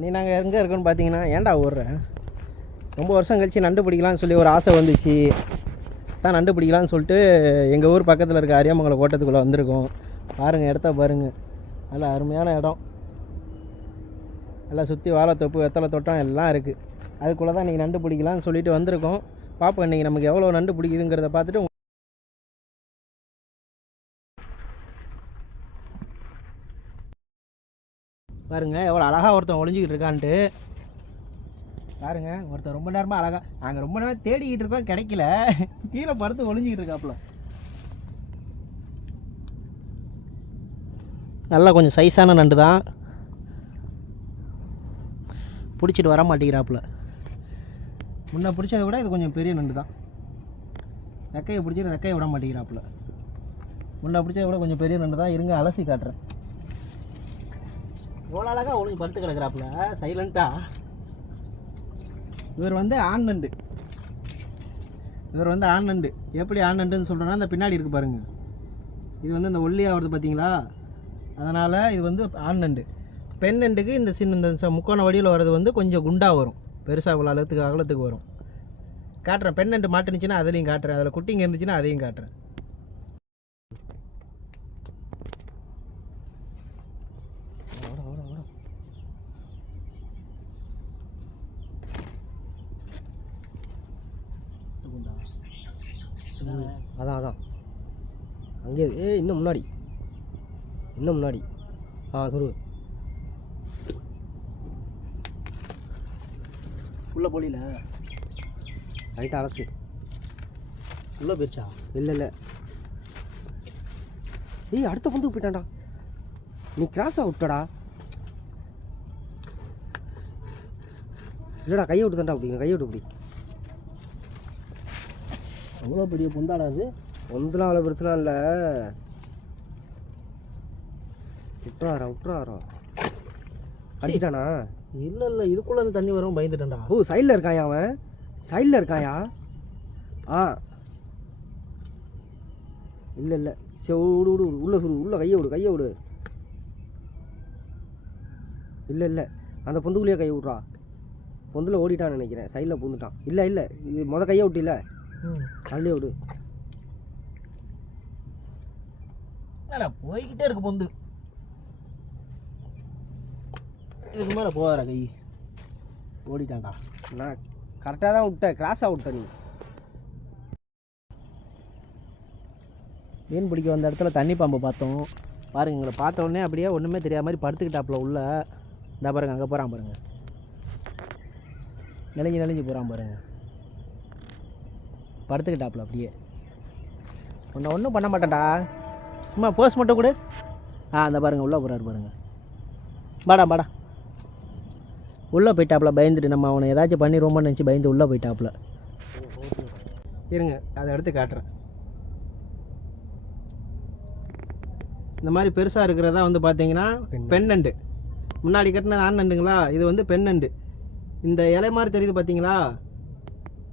நீ நாங்கள் எங்கே இருக்கோன்னு பார்த்தீங்கன்னா ஏன்டா ஓடுறேன். ரொம்ப வருஷம் கழிச்சு நண்டு பிடிக்கலான்னு சொல்லி ஒரு ஆசை வந்துச்சு. தான் நண்டு பிடிக்கலான்னு சொல்லிட்டு எங்கள் ஊர் பக்கத்தில் இருக்க அரியாமங்கலம் கோட்டத்துக்குள்ளே வந்திருக்கோம். பாருங்கள், இடத்த பாருங்கள், நல்லா அருமையான இடம். எல்லாம் சுற்றி வாழைத்தோப்பு, வெத்தலை தோட்டம் எல்லாம் இருக்குது. அதுக்குள்ளே தான் இன்றைக்கி நண்டு பிடிக்கலான்னு சொல்லிட்டு வந்திருக்கோம். பார்ப்போம் இன்றைக்கி நமக்கு எவ்வளோ நண்டு பிடிக்குதுங்கிறத பார்த்துட்டு பாருங்கள் எவ்வளோ அழகாக ஒருத்தன் ஒளிஞ்சிக்கிட்டு இருக்கான்ட்டு. பாருங்கள், ஒருத்தர் ரொம்ப நேரமாக அழகாக, நாங்கள் ரொம்ப நேரம் தேடிக்கிட்டு இருக்கோம், கிடைக்கல. கீழே படுத்து ஒளிஞ்சிக்கிட்டு இருக்காப்புல. நல்லா கொஞ்சம் சைஸான நண்டு தான், பிடிச்சிட்டு வர மாட்டேங்கிறாப்புல. முன்ன பிடிச்சதை விட இது கொஞ்சம் பெரிய நண்டு தான். ரெக்கையை பிடிச்சிட்டு ரெக்கையை விட மாட்டேங்கிறாப்புல. முன்ன பிடிச்சதை விட கொஞ்சம் பெரிய நண்டு தான். இருங்க அலசி காட்டுறேன். இவ்வளோ அழகாக ஒழுங்கு படுத்து கிடக்குறாப்புல சைலண்ட்டாக. இவர் வந்து ஆண் நண்டு. எப்படி ஆண் நண்டுன்னு சொல்கிறேன்னா, இந்த பின்னாடி இருக்குது பாருங்கள், இது வந்து இந்த ஒல்லியாக வருது பார்த்தீங்களா, அதனால் இது வந்து ஆண் நண்டு. பெண் நண்டுக்கு இந்த இந்த முக்கோண வடிவில் வர்றது வந்து கொஞ்சம் குண்டாக வரும், பெருசாக இவ்வளோ அகலத்துக்கு வரும். காட்டுறேன், பெண் நண்டு மாட்டுனுச்சுன்னா அதுலேயும் காட்டுறேன், அதில் குட்டிங்க இருந்துச்சுன்னா அதையும் காட்டுறேன். அதான் அங்கே இன்னும் முன்னாடி சொல்லு. உள்ளே போலியில் லைட்டாக அலசு. உள்ளே போயிடுச்சா? இல்லை அடுத்த பொந்துக்கு போயிட்டான்டா. நீ கிராஸாக விட்டடா. இல்லைடா, கையை விட்டு தான்டா பிடிக்கணும், கையை விட்டு பிடி. அவ்வளோ பெரிய பொந்தாடா அது? பொந்தெலாம் அவ்வளோ பெருசுலாம் இல்லை. விட்டுறாரா அடிச்சிட்டானா? இல்லை இதுக்குள்ளே வந்து தண்ணி வரும், பயந்துட்டேன்டா. ஓ, சைடில் இருக்காயா அவன்? சைடில் இருக்காயா? இல்லை சரி, விடு உள்ள கையை விடு. இல்லை அந்த பொந்துக்குள்ளேயே கையை விட்றா. பொந்தில் ஓடிட்டான்னு நினைக்கிறேன், சைடில் பூந்துட்டான். இல்லை இது கையை விட்டு. இல்லை தள்ளி விடு. போய்கிட்டே இருக்கு பொந்து. இதுக்கு மேலே போவார கை ஓடிட்டான்டா. நான் கரெக்டாக தான் விட்டேன், கிராஸாக விட்டேன். நீ மீன் பிடிக்க வந்த இடத்துல தண்ணி பாம்பு பார்த்தோம். பாருங்க, எங்களை பார்த்த உடனே அப்படியே ஒன்றுமே தெரியாத மாதிரி படுத்துக்கிட்டாப்புல உள்ள. இந்த பாருங்க, அங்கே போகிறான் பாருங்க, நெளிஞ்சு போகிறான் பாருங்க, படுத்துக்கிட்டாப்புல அப்படியே. ஒன்றும் பண்ண மாட்டேன்டா, சும்மா போஸ் மட்டும் கொடு. அந்த பாருங்கள் உள்ளே போகிறாரு பாருங்க. பாடா உள்ளே போயிட்டாப்புல பயந்துட்டு. நம்ம அவனை ஏதாச்சும் பண்ணி ரொம்ப நினச்சி பயந்து உள்ளே போயிட்டாப்புல. இருங்க அதை எடுத்து காட்டுறேன். இந்த மாதிரி பெருசாக இருக்கிறதா வந்து பார்த்தீங்கன்னா பெண் நண்டு. முன்னாடி கட்டினது ஆண் நண்டுங்களா, இது வந்து பெண் நண்டு. இந்த இலை மாதிரி தெரியுது பார்த்தீங்களா,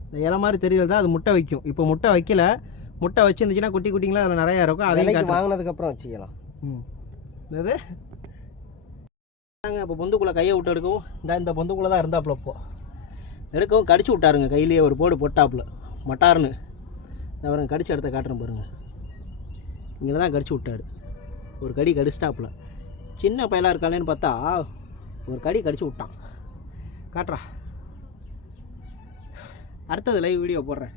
இந்த இலை மாதிரி தெரியுது தான் அது முட்டை வைக்கும். இப்போ முட்டை வைக்கல, முட்டை வச்சுருந்துச்சுன்னா குட்டிங்களா அதில் நிறையா இருக்கும். அதையும் வாங்கினதுக்கப்புறம் வச்சுக்கலாம். இது இப்போ பொந்துக்குள்ளே கையை விட்டு எடுக்கவும், இந்த பொந்துக்குள்ளே தான் இருந்தாப்புல. இப்போ எடுக்கவும் கடிச்சு விட்டாருங்க, கையிலேயே ஒரு போடு போட்டாப்புல மட்டார்னு. இந்த பாருங்க, கடிச்சு இடத்த காட்டுறேன் பாருங்கள். இங்கே தான் கடிச்சு விட்டார், ஒரு கடி கடிச்சிட்டாப்புல. சின்ன பயலாக இருக்கானேன்னு பார்த்தா ஒரு கடி கடிச்சு விட்டான். காட்டுறா, அடுத்தது லைவ் வீடியோ போடுறேன்.